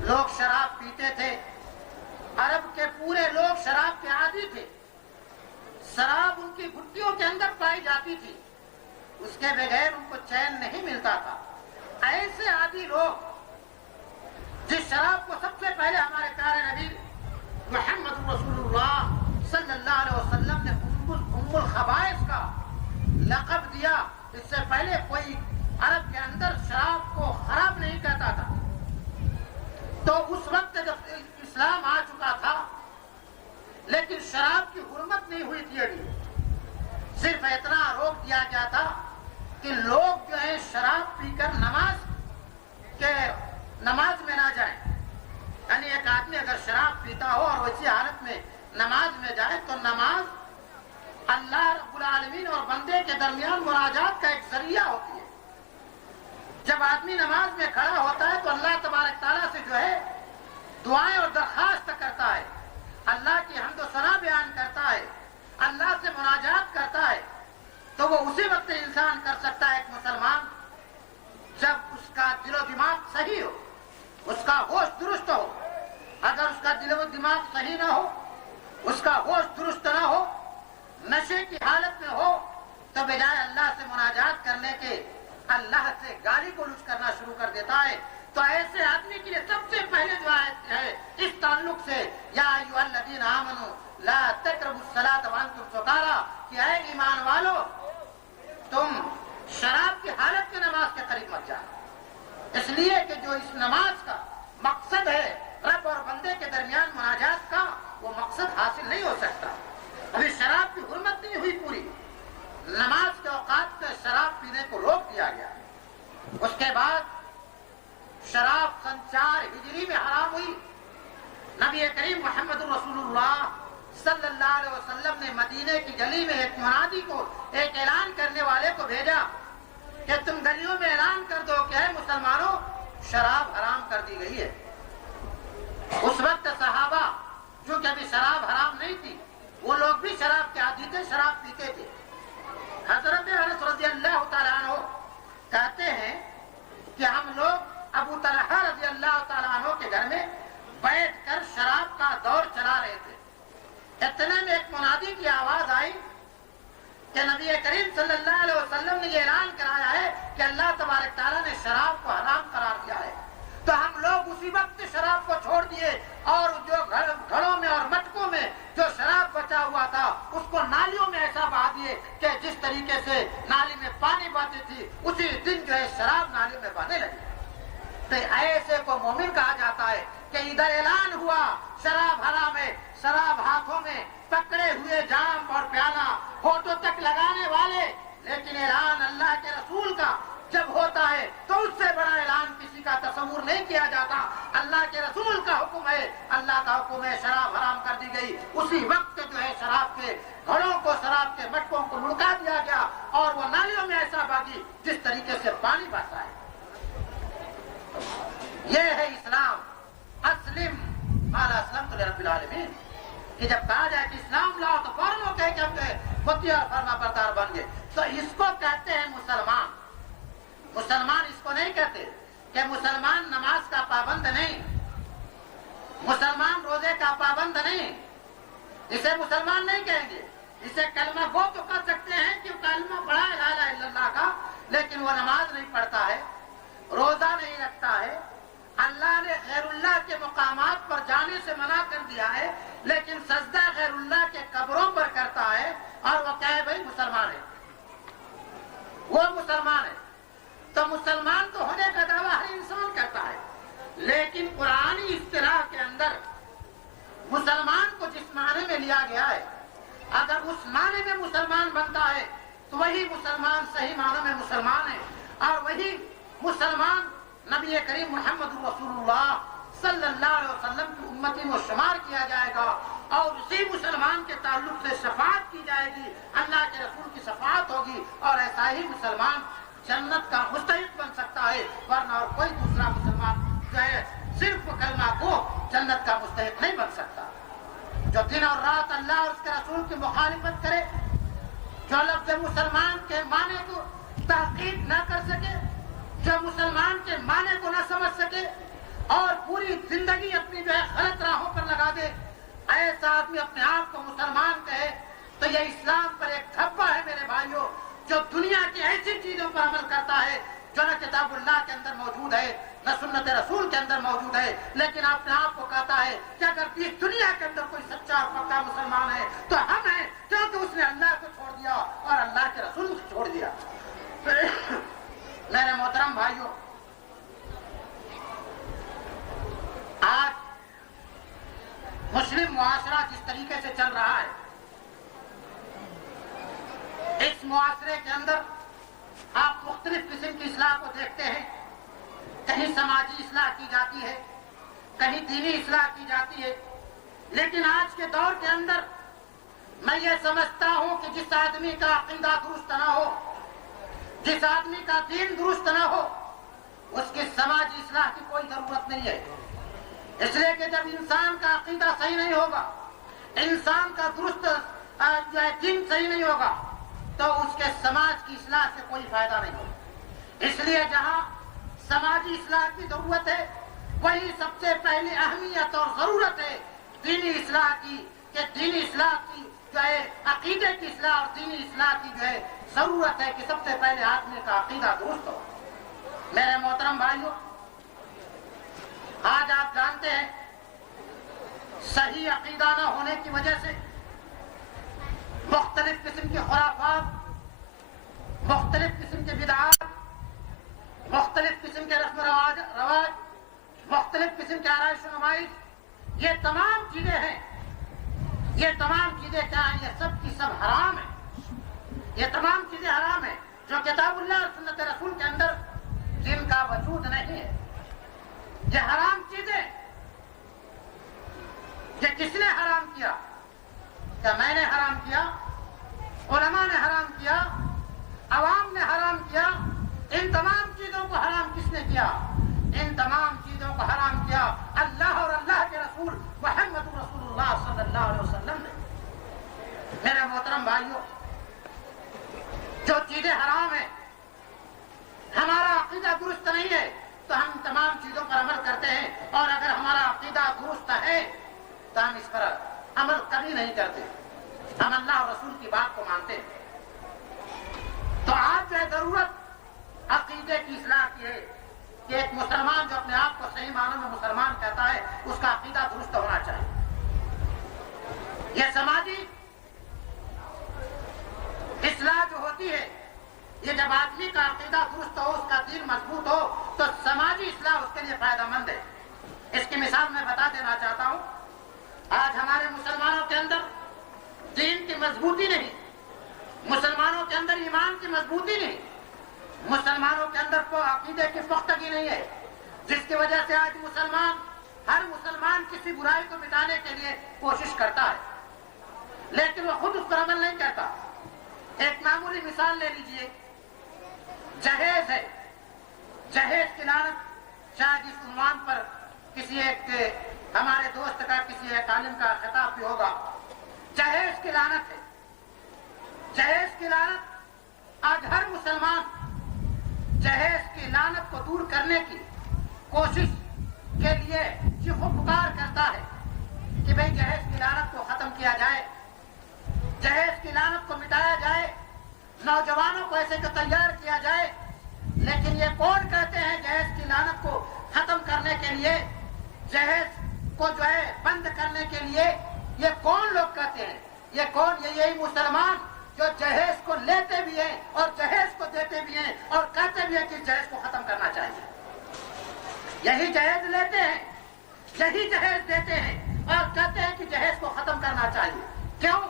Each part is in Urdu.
لوگ شراب پیتے تھے، عرب کے پورے لوگ شراب کے عادی تھے، شراب ان کی گھٹیوں کے اندر پائی جاتی تھی، اس کے بغیر ان کو چین نہیں ملتا تھا۔ ایسے عادی لوگ جس شراب کو سب سے پہلے ہمارے پیارے نبی محمد رسول اللہ صلی اللہ علیہ وسلم نے ام الخبائث کا لقب دیا، اس سے پہلے کوئی عرب کے اندر شراب کو خراب نہیں کہتا تھا۔ تو اس وقت جب اسلام آ چکا تھا لیکن شراب کی حرمت نہیں ہوئی تھی، ابھی صرف اتنا روک دیا گیا تھا کہ لوگ جو ہے شراب پی کر نماز میں نہ جائیں، یعنی ایک آدمی اگر شراب پیتا ہو اور ویسی حالت میں نماز میں جائے تو نماز اللہ رب العالمین اور بندے کے درمیان مناجات کا ایک ذریعہ ہوتی ہے۔ جب آدمی نماز میں کھڑا ہوتا ہے تو اللہ تبارک تعالیٰ سے جو ہے دعائیں اور درخواست کرتا ہے، اللہ کی حمد و ثنا بیان کرتا ہے، اللہ سے مناجات کرتا ہے، تو وہ اسی وقت انسان کر سکتا ہے ایک مسلمان جب اس کا دل و دماغ صحیح ہو، اس کا ہوش درست ہو۔ اگر اس کا دل و دماغ صحیح نہ ہو، اس کا ہوش درست نہ ہو، نشے کی حالت میں ہو، تو بجائے اللہ سے مناجات کرنے کے اللہ سے گالی گلوچ کرنا شروع کر دیتا ہے۔ تو ایسے آدمی کے لیے سب سے پہلے جو آیت ہے اس تعلق سے، یا ایھا الذین آمنوا لا تقربوا الصلاۃ وانتم سکارا، کہ اے ایمان والو تم شراب کی حالت میں نماز کے قریب مت جاؤ، اس لیے کہ جو اس نماز کا مقصد ہے رب اور بندے کے درمیان مناجات کا، وہ مقصد حاصل نہیں ہو سکتا۔ ابھی شراب کی حرمت نہیں ہوئی پوری، نماز کے اوقات میں شراب پینے کو روک دیا گیا۔ اس کے بعد شراب سن 4 ہجری میں حرام ہوئی۔ نبی کریم محمد رسول اللہ صلی اللہ علیہ وسلم نے مدینے کی گلی میں ایک منادی کو، ایک اعلان کرنے والے کو بھیجا کہ تم گلیوں میں اعلان کر دو کہ اے مسلمانوں شراب حرام کر دی گئی ہے۔ اس وقت صحابہ چونکہ ابھی شراب حرام نہیں تھی، وہ لوگ بھی شراب کے عادی تھے، شراب پیتے تھے۔ حضرت انس رضی اللہ تعالیٰ عنہ کہتے ہیں کہ ہم لوگ ابو طلحہ رضی اللہ تعالیٰ عنہ کے گھر میں بیٹھ کر شراب کا دور چلا رہے تھے، اتنے میں ایک منادی کی آواز آئی کہ نبی کریم صلی اللہ علیہ وسلم نے یہ اعلان کرایا ہے کہ اللہ تبارک تعالیٰ نے شراب کو حرام قرار دیا ہے۔ تو ہم لوگ اسی وقت شراب کو چھوڑ دیے اور جو گھڑوں میں اور مٹکوں میں جو شراب بچا ہوا تھا اس کو نالیوں میں ایسا بہا دیے کہ جس طریقے سے نالی میں پانی بہتی تھی اسی دن جو ہے شراب نالی میں بہنے لگی۔ تو ایسے کو مومن کہا جاتا ہے کہ ادھر اعلان ہوا شراب حرام ہے، شراب ہاتھوں میں پکڑے ہوئے جام اور پیالہ ہونٹوں تک لگانے والے، لیکن اعلان اللہ کے رسول کا جب ہوتا ہے تو اس سے بڑا اعلان کسی کا تصور نہیں کیا جاتا۔ اللہ کے رسول کا حکم ہے، اللہ کا حکم ہے، شراب حرام کر دی گئی۔ اسی وقت جو ہے شراب کے گھڑوں کو، شراب کے مٹکوں کو لڑکا دیا گیا اور وہ نالیوں میں ایسا بہی جس طریقے سے پانی بہتا ہے۔ یہ ہے اسلام۔ اسلم قال اسلمت لرب العالمین، کہ جب کہا جائے کہ اسلام لاؤ تو فوراً وہ کہے کہ ہم مطیع اور فرما بردار بن گئے، تو اس کو کہتے ہیں مسلمان۔ مسلمان اس کو نہیں کہتے کہ مسلمان نماز کا پابند نہیں، مسلمان روزے کا پابند نہیں، اسے مسلمان نہیں کہیں گے۔ اسے کلمہ گو تو کہہ سکتے ہیں کہ کلمہ پڑھا ہے لا الہ الا اللہ کا، لیکن وہ نماز نہیں پڑھتا ہے، روزہ نہیں رکھتا ہے، اللہ نے غیر اللہ کے مقامات پر جانے سے منع کر دیا ہے، لیکن سجدہ غیر اللہ کے قبروں پر کرتا ہے، اور وہ کہے بھائی مسلمان ہے، وہ مسلمان ہے۔ تو مسلمان تو ہونے کا دعویٰ ہر انسان کرتا ہے، لیکن قرآنی اصطلاح کے اندر مسلمان کو جس معنی میں لیا گیا ہے، اگر اس معنی میں مسلمان بنتا ہے تو وہی مسلمان صحیح معنی میں مسلمان ہے، اور وہی مسلمان نبی کریم محمد رسول اللہ صلی اللہ علیہ وسلم کی امتی میں شمار کیا جائے گا، اور اسی مسلمان کے تعلق سے شفاعت کی جائے گی، اللہ کے رسول کی شفاعت ہوگی، اور ایسا ہی مسلمان جنت کا مستحق بن سکتا ہے، ورنہ اور کوئی دوسرا مسلمان جو ہے صرف کلمہ کو جنت کا مستحق نہیں بن سکتا۔ جو دن اور رات اللہ اور اس کے رسول کی مخالفت کرے، جو لفظ مسلمان کے معنی کو تحقیق نہ کر سکے، جو مسلمان کے معنی کو نہ سمجھ سکے اور پوری زندگی اپنی جو ہے غلط راہوں پر لگا دے، ایسا آدمی اپنے آپ کو مسلمان کہے تو یہ اسلام پر ایک دھبا ہے میرے بھائیوں، جو دنیا کی ایسی چیزوں پر عمل کرتا ہے جو نہ کتاب اللہ کے اندر موجود ہے نہ سنت رسول کے اندر موجود ہے، لیکن اپنے آپ کو کہتا ہے کہ اگر اس دنیا کے اندر کوئی سچا اور پکا مسلمان ہے تو ہم ہیں، کیونکہ اس نے اللہ کو چھوڑ دیا اور اللہ کے رسول کو چھوڑ دیا۔ میرے محترم بھائیوں، آج مسلم معاشرہ جس طریقے سے چل رہا ہے، اس معاشرے کے اندر آپ مختلف قسم کی اصلاح کو دیکھتے ہیں، کہیں سماجی اصلاح کی جاتی ہے، کہیں دینی اصلاح کی جاتی ہے، لیکن آج کے دور کے اندر میں یہ سمجھتا ہوں کہ جس آدمی کا عقیدہ درست نہ ہو، جس آدمی کا دین درست نہ ہو، اس کی سماجی اصلاح کی کوئی ضرورت نہیں ہے۔ اس لیے کہ جب انسان کا عقیدہ صحیح نہیں ہوگا، انسان کا درست جو ہے دین صحیح نہیں ہوگا، تو اس کے سماج کی اصلاح سے کوئی فائدہ نہیں ہوگا۔ اس لیے جہاں سماجی اصلاح کی ضرورت ہے، وہی سب سے پہلی اہمیت اور ضرورت ہے دینی اصلاح کی، کہ دینی اصلاح کی جو ہے عقیدے کی اصلاح اور دینی اصلاح کی جو ہے ضرورت ہے کہ سب سے پہلے آدمی کا عقیدہ درست ہو۔ میرے محترم بھائیوں، آج آپ جانتے ہیں صحیح عقیدہ نہ ہونے کی وجہ سے مختلف قسم کے خرافات، مختلف قسم کے بدعات، مختلف قسم کے رسم رواج، مختلف قسم کے آرائش و نمائش، یہ تمام چیزیں ہیں، یہ تمام چیزیں کیا ہیں؟ یہ سب کی سب حرام ہیں۔ یہ تمام چیزیں حرام ہیں جو کتاب اللہ اور سنت رسول کے اندر جن کا وجود نہیں ہے۔ یہ حرام چیزیں، یہ کس نے حرام کیا؟ کیا میں نے حرام کیا؟ علماء نے حرام کیا؟ عوام نے حرام کیا؟ ان تمام چیزوں کو حرام کس نے کیا؟ ان تمام چیزوں کو حرام کیا اللہ اور اللہ کے رسول محمد رسول اللہ صلی اللہ علیہ وسلم نے۔ میرے محترم بھائیوں، جو چیزیں حرام ہیں، ہمارا عقیدہ درست نہیں ہے تو ہم تمام چیزوں پر عمل کرتے ہیں، اور اگر ہمارا عقیدہ درست ہے تو ہم اس پر عمل کبھی نہیں کرتے، ہم اللہ اور رسول کی بات کو مانتے ہیں۔ تو آج جو ہے ضرورت عقیدے کی اصلاح کی ہے کہ ایک مسلمان جو اپنے آپ کو صحیح معنوں میں مسلمان کہتا ہے، اس کا عقیدہ درست ہونا چاہیے۔ یہ سماجی اصلاح جو ہوتی ہے، یہ جب آدمی کا عقیدہ درست ہو، اس کا دین مضبوط ہو، تو سماجی اصلاح اس کے لیے فائدہ مند ہے۔ اس کی مثال میں بتا دینا چاہتا ہوں، آج ہمارے مسلمانوں کے اندر دین کی مضبوطی نہیں، مسلمانوں کے اندر ایمان کی مضبوطی نہیں، مسلمانوں کے اندر عقیدے کی پختگی نہیں ہے، جس کی وجہ سے آج ہر مسلمان کسی برائی کو مٹانے کے لیے کوشش کرتا ہے، لیکن وہ خود اس پر عمل نہیں کرتا۔ ایک معمولی مثال لے لیجئے، جہیز ہے، جہیز کی لعنت، شاید اس عنوان پر کسی ایک ہمارے دوست کا، کسی ایک عالم کا خطاب بھی ہوگا۔ جہیز کی لعنت ہے، جہیز کی لعنت۔ آج ہر مسلمان جہیز کی لعنت کو دور کرنے کی کوشش کے لیے چیخ و پکار کرتا ہے کہ بھئی جہیز کی لعنت کو ختم کیا جائے، جہیز کی لعنت کو مٹایا جائے، نوجوانوں کو ایسے کہ تیار کیا جائے۔ لیکن یہ کون کہتے ہیں جہیز کی لعنت کو ختم کرنے کے لیے، جہیز کو جو ہے بند کرنے کے لیے؟ یہ کون لوگ کہتے ہیں؟ یہ کون؟ یہ یہی مسلمان جو جہیز کو لیتے بھی ہیں اور جہیز کو دیتے بھی ہیں اور کہتے بھی ہیں کہ جہیز کو ختم کرنا چاہیے۔ یہی جہیز لیتے ہیں، یہی جہیز دیتے ہیں اور کہتے ہیں کہ جہیز کو ختم کرنا چاہیے۔ کیوں؟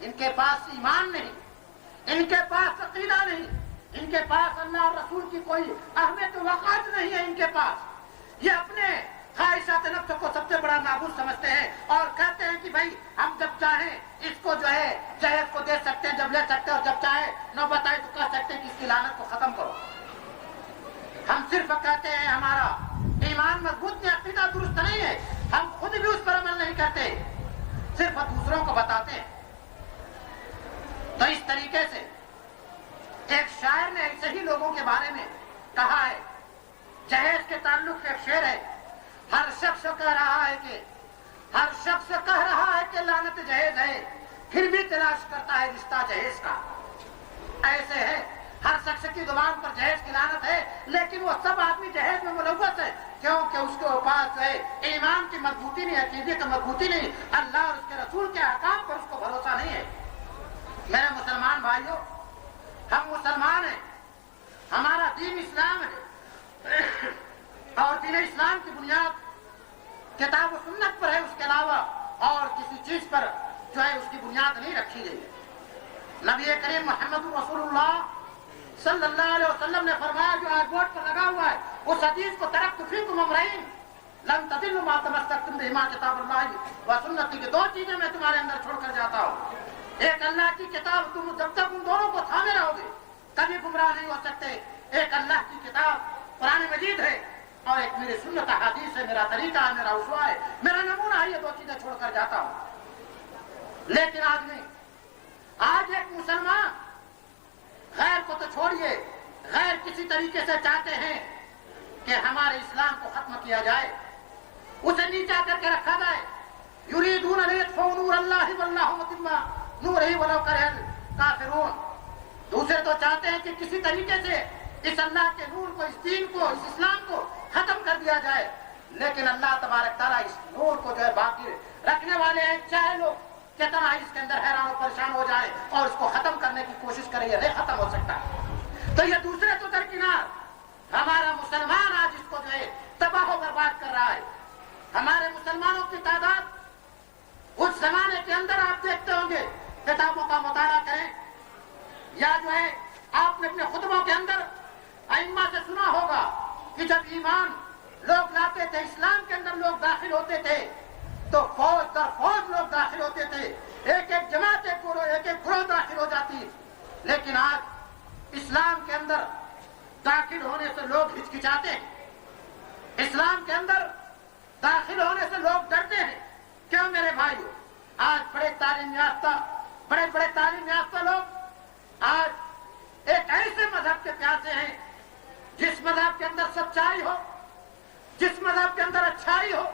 ان کے پاس ایمان نہیں، ان کے پاس عقیدہ نہیں، ان کے پاس اللہ اور رسول کی کوئی اہمیت و وقار نہیں ہے ان کے پاس۔ یہ اپنے خواہشات نفس کو سب سے بڑا معبود سمجھتے ہیں اور کہتے ہیں کہ بھائی ہم جب چاہیں اس کو جو ہے جہیز کو دے سکتے ہیں، جب لے سکتے ہیں، اور جب چاہے نہ بتائے تو کہہ سکتے ہیں کہ اس کی لعنت کو ختم کرو۔ ہم صرف کہتے ہیں ہمارا ایمان مضبوط نہیں، عقیدہ درست نہیں ہے، ہم خود بھی اس پر عمل نہیں کرتے، صرف دوسروں کو بتاتے ہیں۔ تو اس طریقے سے ایک شاعر نے ایسے ہی لوگوں کے بارے میں کہا ہے، جہیز کے تعلق سے ایک شعر ہے، ہر شخص کہہ رہا ہے کہ لعنت جہیز ہے، پھر بھی تلاش کرتا ہے رشتہ جہیز کا. ایسے ہے ہر شخص کی زبان پر جہیز کی لعنت ہے، لیکن وہ سب آدمی جہیز میں ملوث ہے، کیونکہ اس کے پاس ہے ایمان کی مضبوطی نہیں، عقیدے کی مضبوطی نہیں، اللہ اور اس کے رسول کے احکام پر اس کو بھروسہ نہیں ہے. میرے مسلمان بھائیوں، ہم مسلمان ہیں، ہمارا دین اسلام ہے، اور دین اسلام کی بنیاد کتاب و سنت پر ہے، اس کے علاوہ اور کسی چیز پر جو ہے اس کی بنیاد نہیں رکھی گئی. نبی کریم محمد رسول اللہ صلی اللہ علیہ وسلم نے فرمایا، جو آج بورڈ پر لگا ہوا ہے، اس حدیث کو ترکت فیکم امرین لن تضلوا ما تمسکتم بہما کتاب اللہ و سنتی، کی 2 چیزیں میں تمہارے اندر چھوڑ کر جاتا ہوں. ایک اللہ کی کتاب، تم جب تک ان دونوں کو تھامے رہو گے کبھی گمراہ نہیں ہو سکتے. ایک اللہ کی کتاب قرآن مجید ہے، اور ایک میری سنت احادیث ہے، میرا طریقہ ہے، میرا اسوہ ہے، میرا نمونہ ہے. یہ 2 چیزیں چھوڑ کر جاتا ہوں. لیکن آج ایک مسلمان غیر کو تو چھوڑیے، غیر کسی طریقے سے چاہتے ہیں کہ ہمارے اسلام کو ختم کیا جائے، اسے نیچا کر کے رکھا جائے. یریدون ان یطفئوا نور اللہ واللہ متم نورہ ولو کرہ الکافرون. دوسرے تو چاہتے ہیں کہ کسی طریقے سے اس اللہ کے نور کو، اس دین کو، اس اسلام کو ختم کر دیا جائے، لیکن اللہ تبارک تعالیٰ اس نور کو جو ہے باقی رکھنے والے ہیں. چاہے لوگ کتنا اس کے اندر حیران و پریشان ہو جائے اور اس کو ختم کرنے کی کوشش کرے، یہ نہیں ختم ہو سکتا. تو یہ دوسرے تو درکنار، ہمارا مسلمان آج اس کو جو ہے تباہ و برباد کر رہا ہے. ہمارے مسلمانوں کی تعداد اس زمانے کے اندر آپ دیکھتے ہوں گے، کتابوں کا مطالعہ کریں یا جو ہے آپ نے اپنے خطبوں کے اندر ائمہ سے سنا ہوگا کہ جب ایمان لوگ لاتے تھے، اسلام کے اندر لوگ داخل ہوتے تھے، تو فوج در فوج لوگ داخل ہوتے تھے، ایک ایک جماعت، ایک ایک گروہ داخل ہو جاتی. لیکن آج اسلام کے اندر داخل ہونے سے لوگ ہچکچاتے ہیں، اسلام کے اندر داخل ہونے سے لوگ ڈرتے ہیں. کیوں میرے بھائیو؟ آج بڑے تعلیم یافتہ لوگ آج ایک ایسے مذہب کے پیاسے ہیں جس مذہب کے اندر سچائی ہو، جس مذہب کے اندر اچھائی ہو،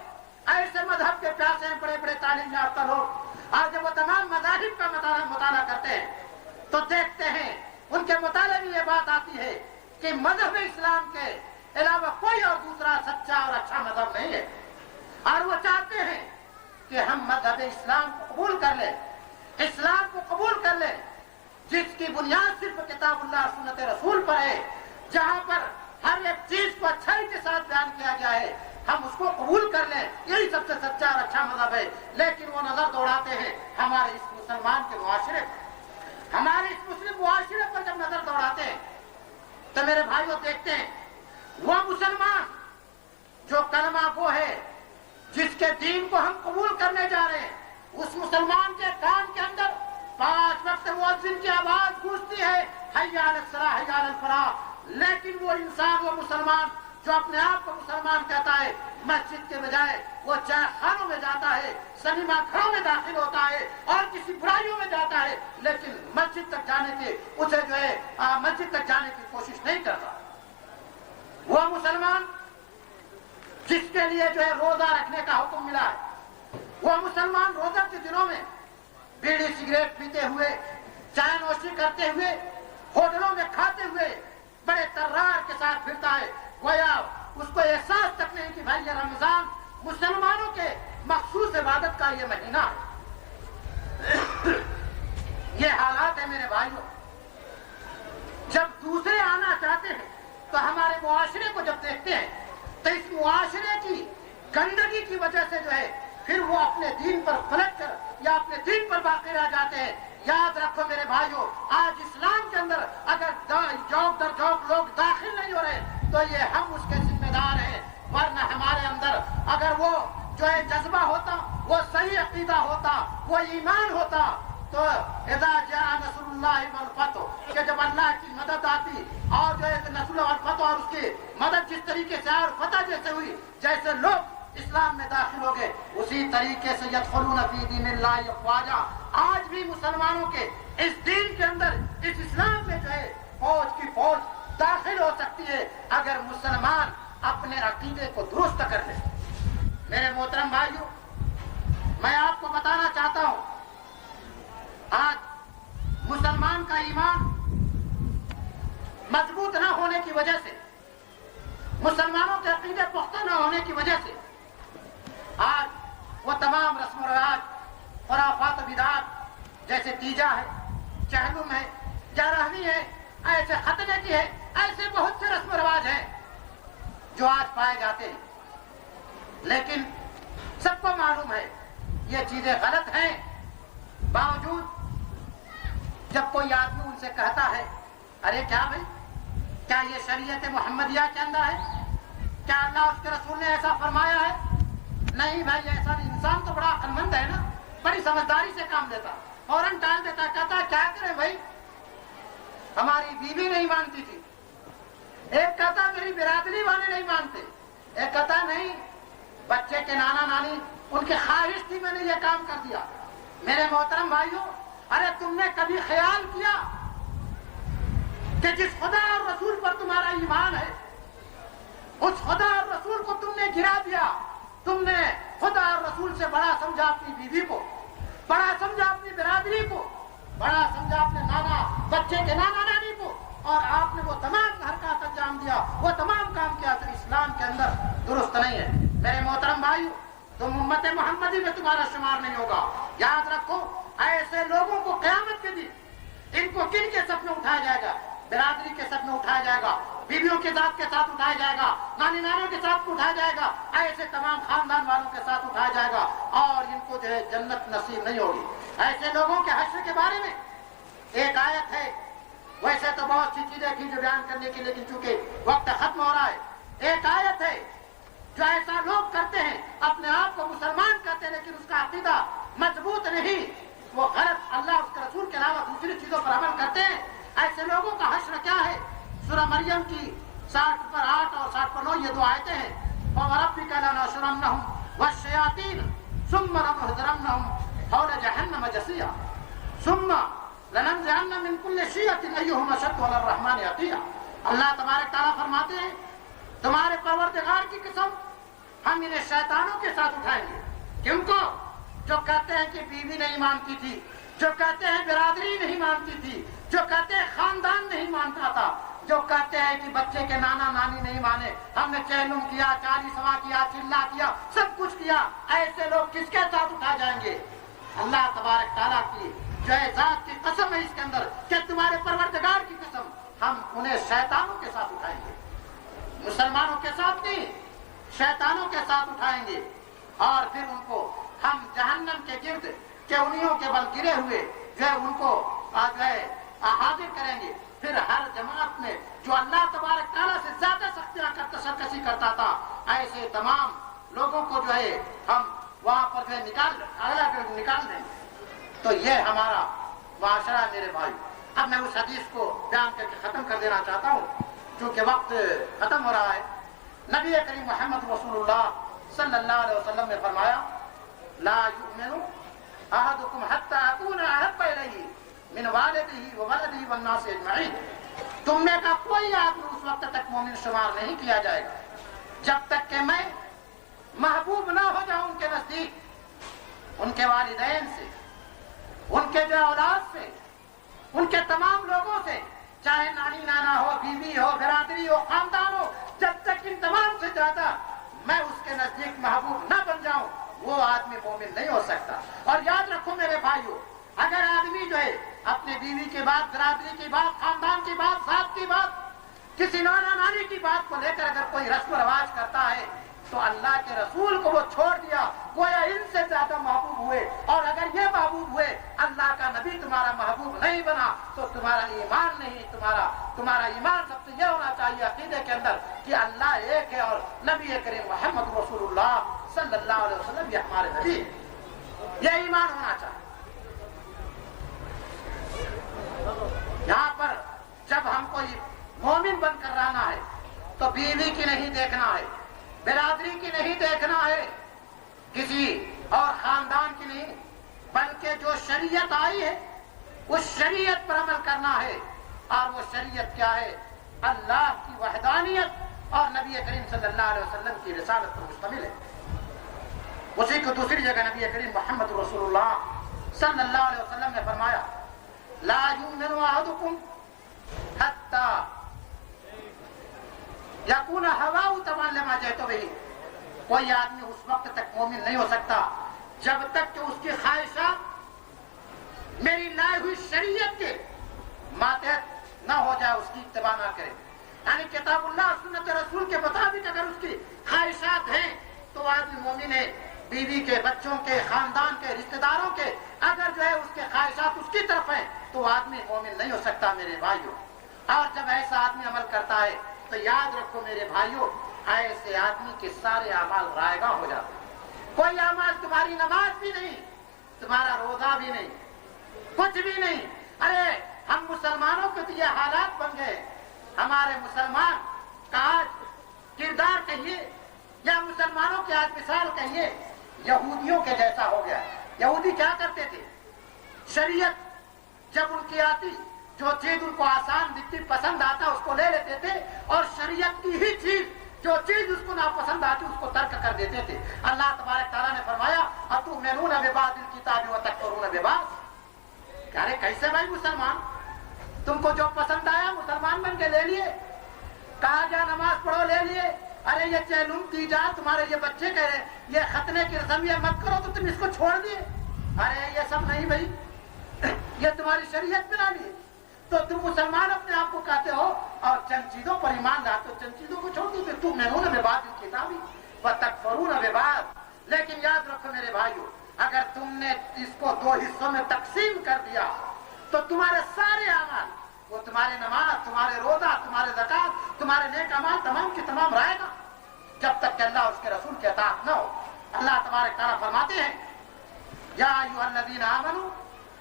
ایسے مذہب کے پیاسے ہیں بڑے بڑے تعلیم یافتہ لوگ. آج جب وہ تمام مذاہب کا مطالعہ کرتے ہیں تو دیکھتے ہیں ان کے مطالعے میں یہ بات آتی ہے کہ مذہب اسلام کے علاوہ کوئی اور دوسرا سچا اور اچھا مذہب نہیں ہے. اور وہ چاہتے ہیں کہ ہم مذہب اسلام کو قبول کر لیں، اسلام کو قبول کر لیں جس کی بنیاد صرف کتاب اللہ اور سنت رسول پر ہے، جہاں پر ہر ایک چیز کو اچھائی کے ساتھ بیان کیا گیا ہے، ہم اس کو قبول کر لیں. یہی سب سے سچا اور اچھا مذہب ہے. لیکن وہ نظر دوڑاتے ہیں ہمارے اس مسلمان کے معاشرے پر، ہمارے اس مسلم معاشرے پر جب نظر دوڑاتے ہیں تو میرے بھائیوں دیکھتے ہیں وہ مسلمان جو کلمہ گو ہے، جس کے دین کو ہم قبول کرنے جا رہے ہیں، اس مسلمان کے کان کے اندر 5 وقت مؤذن کی آواز گونجتی ہے، حی علی الصلاۃ حی علی الفلاح. لیکن وہ انسان، وہ مسلمان جو اپنے آپ کو مسلمان کہتا ہے، مسجد کے بجائے وہ چائے خانوں میں جاتا ہے، سنیما گھروں میں داخل ہوتا ہے اور کسی برائیوں میں جاتا ہے، لیکن مسجد تک جانے کی کوشش نہیں کرتا. وہ مسلمان جس کے لیے جو ہے روزہ رکھنے کا حکم ملا ہے، وہ مسلمان روزہ کے دنوں میں بیڑی سگریٹ پیتے ہوئے، چائے نوشی کرتے ہوئے، ہوٹلوں میں کھاتے ہوئے بڑے ترار کے ساتھ پھرتا ہے. گویا اس کو احساس تک نہیں کہ بھائی یہ رمضان مسلمانوں کے مخصوص عبادت کا یہ مہینہ ہے. یہ حالات ہے میرے بھائیوں. جب دوسرے آنا چاہتے ہیں تو ہمارے معاشرے کو جب دیکھتے ہیں تو اس معاشرے کی گندگی کی وجہ سے جو ہے پھر وہ اپنے دین پر پلٹ کر یا اپنے دین پر باقی رہ جاتے ہیں. یاد رکھو میرے بھائیوں، آج اسلام کے اندر اگر جوک در جوک لوگ داخل نہیں ہو رہے تو یہ ہم اس کے ذمہ دار ہیں. ورنہ ہمارے اندر اگر وہ جو ہے جذبہ ہوتا، وہ صحیح عقیدہ ہوتا، وہ ایمان ہوتا، تو اذا جاء نصر اللہ والفتح، کہ جب اللہ کی مدد آتی اور جو ہے نصر والفتح اور اس کی مدد جس طریقے سے اور فتح جیسے ہوئی، جیسے لوگ اسلام میں داخل ہو گئے، اسی طریقے سے یدخلون فی دین اللہ افواجا. آج بھی مسلمانوں کے اس دین کے اندر، اس اسلام میں جو ہے فوج کی فوج داخل ہو سکتی ہے اگر مسلمان اپنے عقیدے کو درست کر لے. میرے محترم بھائیوں، میں آپ کو بتانا چاہتا ہوں، آج مسلمان کا ایمان مضبوط نہ ہونے کی وجہ سے، مسلمانوں کے عقیدے پختہ نہ ہونے کی وجہ سے آج وہ تمام رسم و رواج، خرافات و بدعات جیسے تیجا ہے، چہلم ہے، گیارہویں ہے، ایسے ختنے کی ہے، ایسے بہت سے رسم و رواج ہیں جو آج پائے جاتے ہیں، لیکن سب کو معلوم ہے یہ چیزیں غلط ہیں۔ باوجود جب کوئی آدمی ان سے کہتا ہے ارے کیا بھائی، کیا یہ شریعت محمدیہ کے اندر ہے؟ کیا اللہ اس کے رسول نے ایسا فرمایا ہے؟ نہیں بھائی، ایسا نہیں۔ انسان تو بڑا عقل مند ہے نا، بڑی سمجھداری سے کام لیتا، فوراً ٹال دیتا، کہتا کیا کریں بھائی، ہماری بیوی نہیں مانتی تھی، ایک کہتا میری برادری والے نہیں مانتے، ایک کہتا نہیں بچے کے نانا نانی ان کی خواہش تھی میں نے یہ کام کر دیا۔ میرے محترم بھائیوں، ارے تم نے کبھی خیال کیا کہ جس خدا اور رسول پر تمہارا ایمان ہے، اس خدا اور رسول کو تم نے گرا دیا؟ تم نے خدا اور رسول سے بڑا سمجھا اپنی بیوی کو، بڑا سمجھا اپنی برادری کو، بڑا سمجھا اپنے نانا بچے کے نانا نانی کو، اور آپ نے وہ تمام حرکات انجام دیا، وہ تمام کام کیا جو اسلام کے اندر درست نہیں ہے۔ میرے محترم بھائیو، تم امت محمدی میں تمہارا شمار نہیں ہوگا۔ یاد رکھو، ایسے لوگوں کو قیامت کے دن ان کو کن کے ساتھ میں اٹھایا جائے گا؟ برادری کے ساتھ میں اٹھایا جائے گا، بیویوں کے ذات کے ساتھ اٹھایا جائے گا، نانی نانوں کے ساتھ اٹھایا جائے گا، ایسے تمام خاندان والوں کے ساتھ اٹھایا جائے گا، اور ان کو جو ہے جنت نصیب نہیں ہوگی۔ ایسے لوگوں کے حشر کے بارے میں ایک آیت ہے، ویسے تو بہت سی چیزیں تھیں جو بیان کرنے کی، لیکن چونکہ وقت ختم ہو رہا ہے، ایک آیت ہے جو ایسا لوگ کرتے ہیں، اپنے آپ کو مسلمان کہتے ہیں لیکن اس کا عقیدہ مضبوط نہیں، وہ غلط اللہ اس کے رسول کے علاوہ دوسری چیزوں پر عمل کرتے ہیں۔ ایسے لوگوں کا حشر کیا ہے؟ سورہ مریم کی 60 پر 8 اور 60 پر 9 یہ دو آیتیں ہیں۔ وَرَبِّكَ لَنَحْشُرَنَّهُمْ وَالشَّيَاطِينَ ثُمَّ لَنُحْضِرَنَّهُمْ حَوْلَ جَهَنَّمَ جَثِيًّا ثُمَّ لَنَنزِعَنَّ مِنْ كُلِّ شِيَّةٍ أَيُّهُمْ أَشَدُّ عَلَى الرَّحْمَنِ عَتِيًّا۔ اللہ تبارک تعالیٰ فرماتے ہیں، تمہارے پروردگار کی قسم، ہم انہیں شیطانوں کے ساتھ اٹھائیں گے۔ کن کو؟ جو کہتے ہیں کہ بیوی نہیں مانتی تھی، جو کہتے ہیں برادری نہیں مانتی تھی، جو کہتے ہیں خاندان نہیں مانتا تھا، جو کہتے ہیں کہ بچے کے نانا نانی نہیں مانے، ہم نے چہلم کیا، چالی سوا کیا، چلا کیا، سب کچھ کیا، ایسے لوگ کس کے ساتھ اٹھائے جائیں گے؟ اللہ تبارک تعالیٰ کی جو ہے ذات کی قسم ہے اس کے اندر کہ تمہارے پروردگار کی قسم، ہم انہیں شیطانوں کے ساتھ اٹھائیں گے، مسلمانوں کے ساتھ نہیں، شیطانوں کے ساتھ اٹھائیں گے، اور پھر ان کو ہم جہنم کے گرد کے انہیوں کے بل گرے ہوئے جو ہے ان کو جو ہے حاضر کریں گے۔ پھر ہر جماعت میں جو اللہ تبارک تعالیٰ سے زیادہ سختیاں سرکشی کرتا تھا، ایسے تمام لوگوں کو جو ہے ہم وہاں پر جو ہے نکال دیں گے۔ تو یہ ہمارا معاشرہ میرے بھائی۔ اب میں اس حدیث کو بیان کر کے ختم کر دینا چاہتا ہوں، چونکہ وقت ختم ہو رہا ہے۔ نبی کریم محمد رسول اللہ صلی اللہ علیہ وسلم نے فرمایا، لا یؤمن احدکم حتی اکون احب الیہ من والدہ وولدہ والناس اجمعین۔ تم میں کا کوئی آدمی اس وقت تک مومن شمار نہیں کیا جائے گا جب تک کہ میں محبوب نہ ہو جاؤں ان کے نزدیک، ان کے والدین سے، ان کے جو اولاد سے، ان کے تمام لوگوں سے، چاہے نانی نانا ہو، بیوی ہو، برادری ہو، خاندان ہو، جب تک ان تمام سے زیادہ میں اس کے نزدیک محبوب نہ بن جاؤں، وہ آدمی مومن نہیں ہو سکتا۔ اور یاد رکھو میرے بھائیو، اگر آدمی جو ہے اپنے بیوی کی بات، برادری کی بات، خاندان کی بات، ذات کی بات، کسی نانا نانی کی بات کو لے کر اگر کوئی رسم و رواج کرتا ہے تو اللہ کے رسول کو وہ چھوڑ دیا، گویا ان سے زیادہ محبوب ہوئے۔ اور اگر یہ محبوب ہوئے، اللہ کا نبی تمہارا محبوب نہیں بنا، تو تمہارا ایمان نہیں، تمہارا ایمان سب سے یہ ہونا چاہیے عقیدے کے اندر کہ اللہ ایک ہے، اور نبی کریم محمد رسول اللہ صلی اللہ علیہ وسلم یہ ہمارے نبی ہے، یہ ایمان ہونا چاہیے۔ یہاں پر جب ہم کو مومن بن کر رہنا ہے تو بیوی کی نہیں دیکھنا ہے، برادری کی نہیں دیکھنا ہے، کسی اور خاندان کی نہیں، بلکہ جو شریعت آئی ہے اس شریعت پر عمل کرنا ہے۔ اور وہ شریعت کیا ہے؟ اللہ کی وحدانیت اور نبی کریم صلی اللہ علیہ وسلم کی رسالت پر مشتمل ہے۔ اسی کو دوسری جگہ نبی کریم محمد رسول اللہ صلی اللہ علیہ وسلم نے فرمایا لا یؤمن احدکم حتی یکون ہواہ تبعا لما جئت بہ، کوئی آدمی اس وقت تک مومن نہیں ہو سکتا جب تک کہ اس کی خواہشات میری لائے ہوئی شریعت کے ماتحت نہ ہو جائے، اس کی اتباع نہ کرے. یعنی کتاب اللہ سنت رسول کے مطابق اگر اس کی خواہشات ہیں تو آدمی مومن ہے. بیوی کے، بچوں کے، خاندان کے، رشتہ داروں کے اگر جو ہے اس کے خواہشات اس کی طرف ہیں تو آدمی مومن نہیں ہو سکتا میرے بھائیوں. اور جب ایسا آدمی عمل کرتا ہے تو یاد رکھو میرے بھائیوں، ایسے آدمی کے سارے اعمال رائگاں ہو جاتے ہیں. کوئی اعمال، تمہاری نماز بھی نہیں، تمہارا روزہ بھی نہیں، کچھ بھی نہیں. ارے ہم مسلمانوں کے تو یہ حالات بن گئے. ہمارے مسلمان کا آج کردار کہیے یا مسلمانوں کی آج مثال کہیے یہودیوں کے جیسا ہو گیا. یہودی کیا کرتے تھے؟ شریعت جب ان کی آتی، جو چیز ان کو آسان دکھتی، پسند آتا، اس کو لے لیتے تھے، اور شریعت کی ہی چیز، جو چیز اس کو ناپسند آتی، اس کو ترک کر دیتے تھے. اللہ تبارک تعالیٰ نے فرمایا اتؤمنون ببعض الکتاب وتکفرون ببعض. ارے کیسے بھائی مسلمان، تم کو جو پسند آیا مسلمان بن کے لے لیے، کہا جا نماز پڑھو لے لیے. ارے یہ چیلم کی جا، تمہارے یہ بچے کہہ رہے یہ ختنے کی رسم یہ مت کرو تو تم اس کو چھوڑ دیے. ارے یہ سب نہیں بھائی، یہ تمہاری شریعت بنا لی تو تم مسلمان اپنے آپ کو کہتے ہو اور چند چیزوں پر ایمان لاتے ہو، چند چیزوں کو چھوڑ دیتے. تؤمنون ببعض الکتاب وتکفرون ببعض. لیکن یاد رکھو میرے بھائیو، اگر تم نے اس کو دو حصوں میں تقسیم کر دیا تو تمہارے سارے اعمال، وہ تمہارے نماز، تمہارے روزہ، تمہارے زکات، تمہارے نیک اعمال تمام کی تمام رہے گا جب تک کہ اللہ اس کے رسول کے اطاعت نہ ہو. اللہ تبارک تعالیٰ فرماتے ہیں یا ایھا الذین آمنوا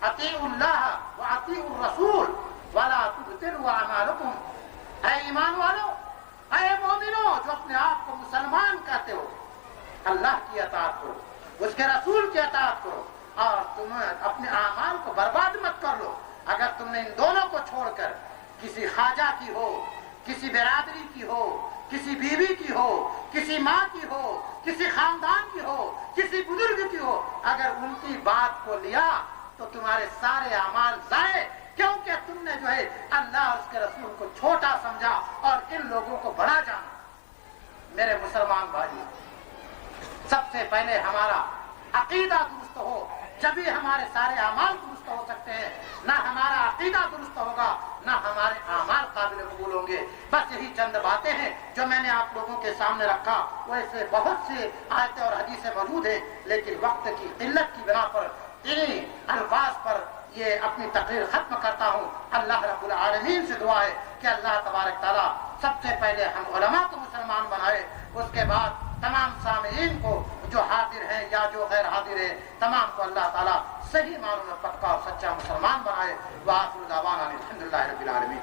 اطیعوا اللہ واطیعوا الرسول ولا تبطلوا اعمالکم. اے ایمان والو، اے مومنو جو اپنے آپ کو مسلمان کہتے ہو، اللہ کی اطاعت کرو، اس کے رسول کی اطاعت کرو، اور تم اپنے اعمال کو برباد مت کر لو. اگر تم نے ان دونوں کو چھوڑ کر کسی خواجہ کی ہو، کسی برادری کی ہو، کسی بیوی کی ہو، کسی ماں کی ہو، کسی خاندان کی ہو، کسی بزرگ کی ہو، اگر ان کی بات کو لیا تو تمہارے سارے اعمال ضائع، کیونکہ تم نے جو ہے اللہ اور اس کے رسول کو چھوٹا سمجھا اور ان لوگوں کو بڑا جانا. میرے مسلمان بھائی، سب سے پہلے ہمارا عقیدہ درست ہو، جبھی ہمارے سارے اعمال درست ہو سکتے ہیں. نہ ہمارا عقیدہ درست ہوگا نہ ہمارے اعمال قابل قبول ہوں گے. بس یہی چند باتیں ہیں جو میں نے آپ لوگوں کے سامنے رکھا. ویسے بہت سے آیتیں اور حدیثیں موجود ہیں، لیکن وقت کی قلت کی بنا پر انہی الفاظ پر یہ اپنی تقریر ختم کرتا ہوں. اللہ رب العالمین سے دعا ہے کہ اللہ تبارک تعالیٰ سب سے پہلے ہم علماء کو مسلمان بنائے، اس کے بعد تمام سامعین کو جو حاضر ہیں یا جو غیر حاضر ہیں تمام کو اللہ تعالیٰ صحیح معنوں میں پکا اور سچا مسلمان بنائے. وآخر دعوانا الحمدللہ رب العالمین.